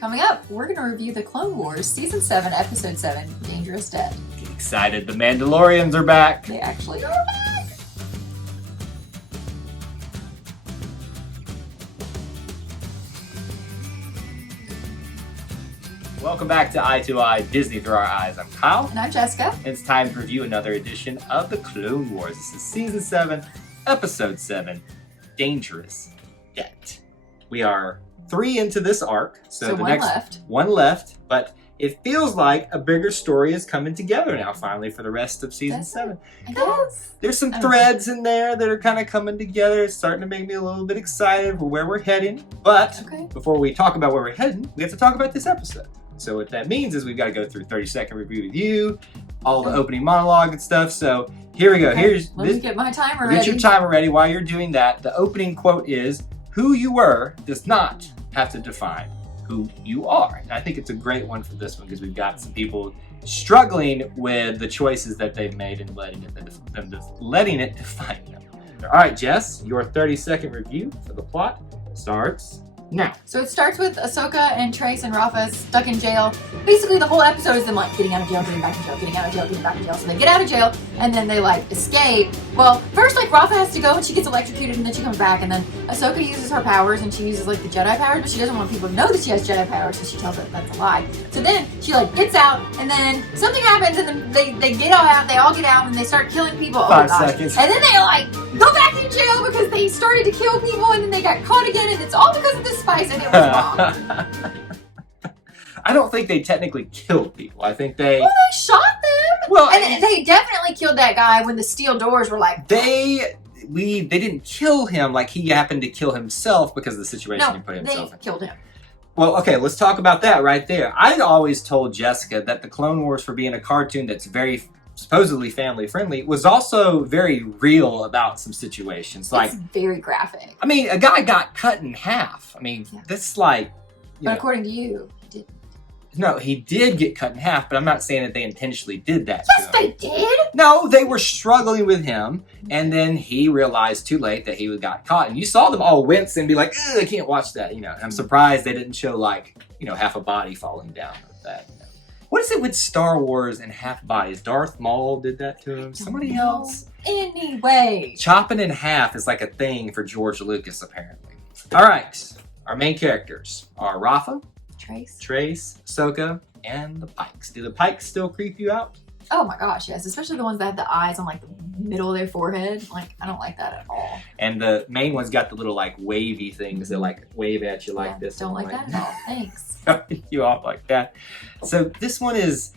Coming up, we're going to review the Clone Wars Season 7, Episode 7, Dangerous Debt. Get excited, the Mandalorians are back. They actually are back. Welcome back to Eye to Eye, Disney Through Our Eyes. I'm Kyle. And I'm Jessica. And it's time to review another edition of the Clone Wars. This is Season 7, Episode 7, Dangerous Debt. We are 3 into this arc. So the one left. One left, but it feels like a bigger story is coming together now finally for the rest of Season 7. I guess. There's some threads in there that are kind of coming together. It's starting to make me a little bit excited for where we're heading. But before we talk about where we're heading, we have to talk about this episode. So what that means is we've got to go through 30-second review with you, all the opening monologue and stuff. So here we go. Let me get my timer ready. Get your timer ready. While you're doing that, the opening quote is, "Who you were does not have to define who you are." And I think it's a great one for this one because we've got some people struggling with the choices that they've made and letting it define them. All right, Jess, your 30-second review for the plot starts now. So it starts with Ahsoka and Trace and Rafa stuck in jail. Basically, the whole episode is them like getting out of jail, getting back in jail, getting out of jail, getting back in jail. So they get out of jail and then they like escape. Well, first like Rafa has to go and she gets electrocuted and then she comes back and then Ahsoka uses her powers and she uses like the Jedi powers, but she doesn't want people to know that she has Jedi powers, so she tells them that's a lie. So then she like gets out and then something happens and then they get all out, they all get out and they start killing people. 5 seconds. And then they like go back in jail because they started to kill people and then they got caught again and it's all because of this spice and it was wrong. I don't think they technically killed people. I think they... Well, they shot them. Well, and they definitely killed that guy when the steel doors were like... They didn't kill him like he happened to kill himself because of the situation he put himself in. They killed him. Well, okay, let's talk about that right there. I always told Jessica that the Clone Wars, for being a cartoon that's very supposedly family friendly, was also very real about some situations. Like, it's very graphic. I mean, a guy got cut in half. I mean, that's like... But according to you, he didn't. No, he did get cut in half, but I'm not saying that they intentionally did that to him. Yes, they did! No, they were struggling with him, and then he realized too late that he got caught. And you saw them all wince and be like, "Ugh, I can't watch that." You know, and I'm surprised they didn't show like, half a body falling down with that. What is it with Star Wars and half bodies? Darth Maul did that to him. Somebody else? Anyway. Chopping in half is like a thing for George Lucas, apparently. All right. Our main characters are Rafa, Trace, Ahsoka, and the Pikes. Do the Pikes still creep you out? Oh my gosh, yes. Especially the ones that have the eyes on like the middle of their forehead. Like, I don't like that at all. And the main one's got the little like wavy things that like wave at you like this. Don't like that at all. Thanks. You off like that. So this one is,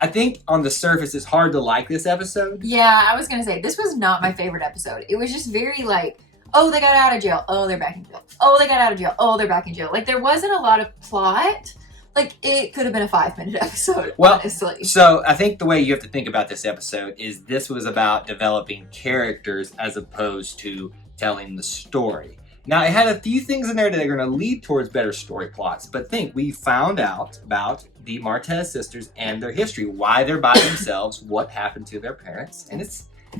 I think on the surface, it's hard to like this episode. Yeah, I was gonna say this was not my favorite episode. It was just very like, oh, they got out of jail. Oh, they're back in jail. Oh, they got out of jail. Oh, they're back in jail. Like, there wasn't a lot of plot. Like, it could have been a 5-minute episode, honestly. So I think the way you have to think about this episode is this was about developing characters as opposed to telling the story. Now, it had a few things in there that are going to lead towards better story plots. But we found out about the Martez sisters and their history, why they're by themselves, what happened to their parents, and it's a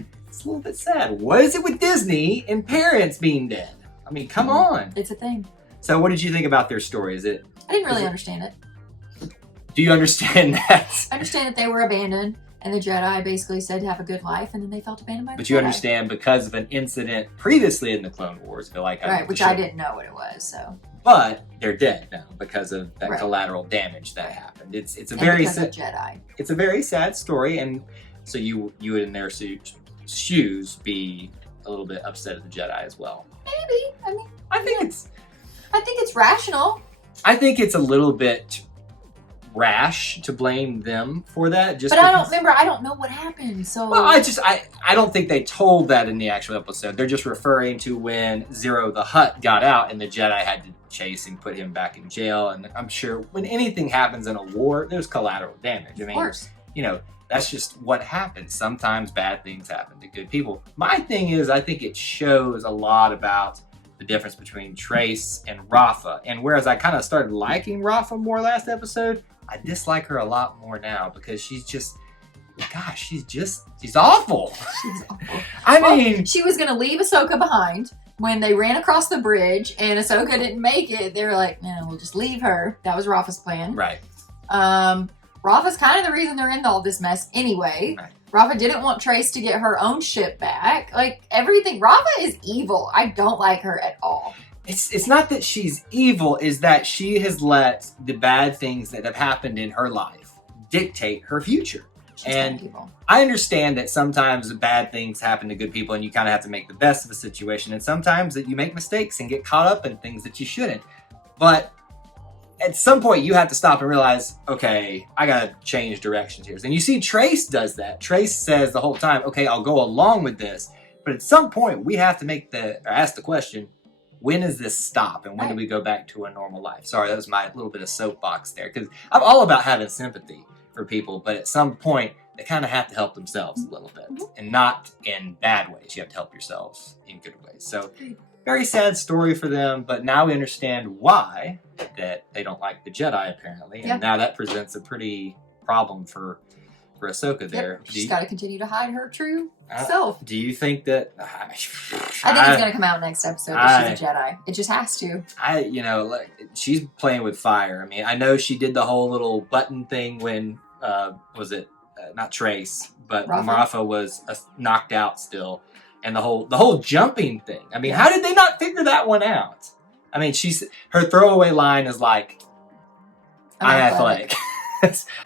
little bit sad. What is it with Disney and parents being dead? I mean, come on. It's a thing. So what did you think about their story? I didn't really understand it. Do you understand that? I understand that they were abandoned and the Jedi basically said to have a good life and then they felt abandoned by the Jedi. But you understand because of an incident previously in the Clone Wars. Right, which I didn't know what it was, so. But they're dead now because of that collateral damage that happened. It's a very sad Jedi. It's a very sad story, and so you would in their shoes be a little bit upset at the Jedi as well. Maybe. I mean, I think it's rational. I think it's a little bit rash to blame them for that. But I don't know what happened, so... Well, I don't think they told that in the actual episode. They're just referring to when Zero the Hutt got out and the Jedi had to chase and put him back in jail. And I'm sure when anything happens in a war, there's collateral damage. I mean, of course. That's just what happens. Sometimes bad things happen to good people. My thing is, I think it shows a lot about the difference between Trace and Rafa. And whereas I kind of started liking Rafa more last episode, I dislike her a lot more now because she's just, she's awful. She's awful. I mean, she was going to leave Ahsoka behind, when they ran across the bridge and Ahsoka didn't make it, they were like, no, we'll just leave her. That was Rafa's plan. Right. Rafa's kind of the reason they're in all this mess anyway. Right. Rafa didn't want Trace to get her own ship back. Like, everything. Rafa is evil. I don't like her at all. It's not that she's evil, is that she has let the bad things that have happened in her life dictate her future. She's and evil. I understand that sometimes bad things happen to good people and you kind of have to make the best of a situation. And sometimes that you make mistakes and get caught up in things that you shouldn't. But at some point you have to stop and realize, okay, I got to change directions here. And you see Trace does that. Trace says the whole time, okay, I'll go along with this. But at some point we have to ask the question, when does this stop? And when do we go back to a normal life? Sorry, that was my little bit of soapbox there. Because I'm all about having sympathy for people. But at some point, they kind of have to help themselves a little bit. And not in bad ways. You have to help yourselves in good ways. So, very sad story for them. But now we understand why that they don't like the Jedi, apparently. And now that presents a pretty problem for Ahsoka there. Yep. She's got to continue to hide her true self. Do you think that... I think it's going to come out next episode that she's a Jedi. It just has to. She's playing with fire. I mean, I know she did the whole little button thing when, not Trace, but Rafa was knocked out still. And the whole jumping thing. I mean, how did they not figure that one out? I mean, her throwaway line is like, I'm athletic.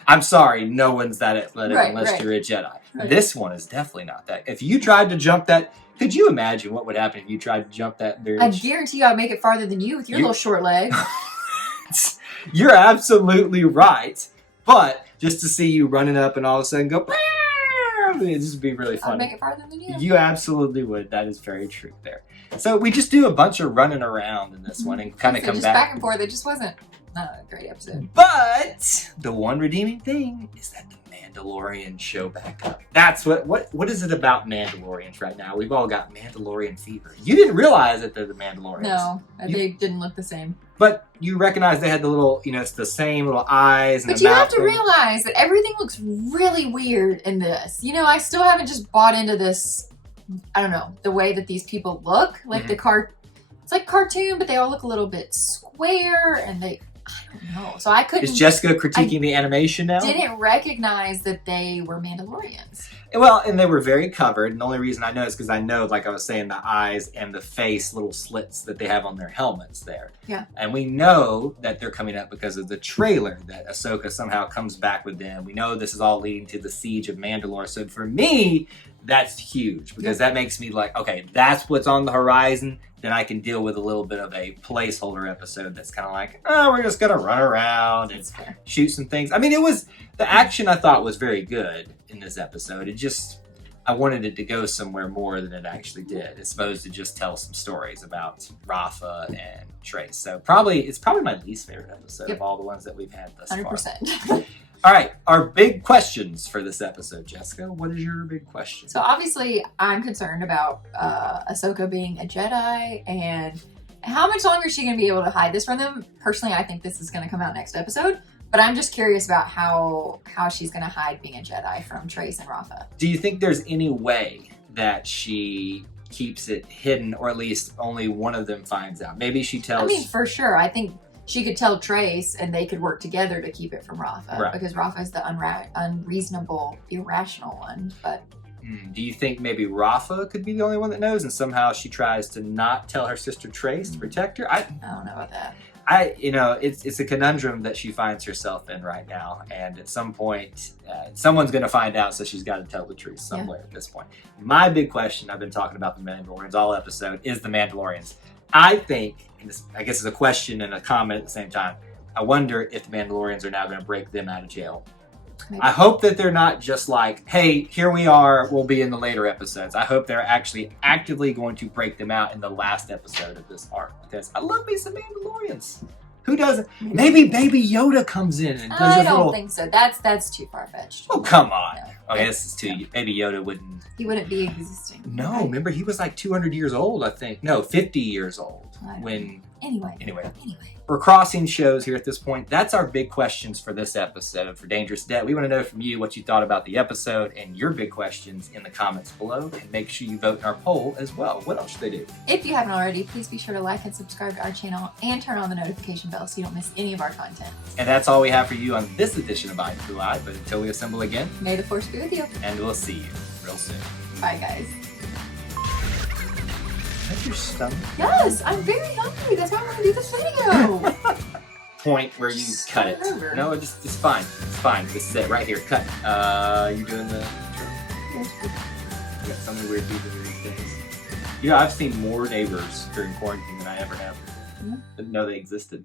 I'm sorry, no one's that athletic unless you're a Jedi. Right. This one is definitely not that. If you tried to jump that, could you imagine what would happen if you tried to jump that bridge? I guarantee you I'd make it farther than you with your little short leg. You're absolutely right. But just to see you running up and all of a sudden go, it'd just be really funny. I'd make it farther than you. You absolutely would. That is very true there. So we just do a bunch of running around in this one and kind of come back and forth. It just wasn't a great episode. But the one redeeming thing is that the Mandalorians show back up. That's what is it about Mandalorians right now? We've all got Mandalorian fever. You didn't realize that they're the Mandalorians. No, they didn't look the same. But you recognize they had the little, it's the same little eyes and but you have to realize that everything looks really weird in this. I still haven't just bought into this, I don't know, the way that these people look. Like it's like cartoon, but they all look a little bit square and I don't know. So I couldn't... Is Jessica critiquing the animation now? Didn't recognize that they were Mandalorians. Well, and they were very covered. And the only reason I know is because I know, like I was saying, the eyes and the face, little slits that they have on their helmets there. Yeah. And we know that they're coming up because of the trailer that Ahsoka somehow comes back with them. We know this is all leading to the siege of Mandalore. So for me, that's huge because that makes me like, okay, that's what's on the horizon. Then I can deal with a little bit of a placeholder episode that's kind of like, we're just going to run around and shoot some things. I mean, the action I thought was very good in this episode. I wanted it to go somewhere more than it actually did. It's supposed to just tell some stories about Rafa and Trace. So it's probably my least favorite episode of all the ones that we've had thus 100%. far. All right, our big questions for this episode, Jessica. What is your big question? So obviously, I'm concerned about Ahsoka being a Jedi and how much longer is she going to be able to hide this from them. Personally, I think this is going to come out next episode, but I'm just curious about how she's going to hide being a Jedi from Trace and Rafa. Do you think there's any way that she keeps it hidden, or at least only one of them finds out? Maybe she tells... I mean, for sure. I think she could tell Trace and they could work together to keep it from Rafa because Rafa is the unreasonable, irrational one. But do you think maybe Rafa could be the only one that knows and somehow she tries to not tell her sister Trace to protect her? I don't know about that. It's a conundrum that she finds herself in right now. And at some point, someone's going to find out, so she's got to tell the truth somewhere at this point. My big question, I've been talking about the Mandalorians all episode, is the Mandalorians. I think, and this, I guess it's a question and a comment at the same time, I wonder if the Mandalorians are now going to break them out of jail. Maybe. I hope that they're not just like, hey, here we are, we'll be in the later episodes. I hope they're actually actively going to break them out in the last episode of this arc. Because I love me some Mandalorians. Who doesn't? Maybe Baby Yoda comes in and does I don't think so. That's too far-fetched. Oh, come on. No, okay, this is too... Baby Yoda wouldn't... He wouldn't be existing. No, remember, he was like 200 years old, I think. No, 50 years old. Anyway. We're crossing shows here at this point. That's our big questions for this episode for Dangerous Debt. We want to know from you what you thought about the episode and your big questions in the comments below. And make sure you vote in our poll as well. What else should they do? If you haven't already, please be sure to like and subscribe to our channel and turn on the notification bell so you don't miss any of our content. And that's all we have for you on this edition of Eye to Eye. But until we assemble again, May the force be with you. and we'll see you real soon. Bye, guys. That's your stomach? Yes, I'm very hungry. That's why I want to do this video. Point where you Just cut it. start over. No, it's fine. It's fine. Just sit right here. Cut. You doing the... You got so many weird people these days. You know, I've seen more neighbors during quarantine than I ever have. Didn't know they existed.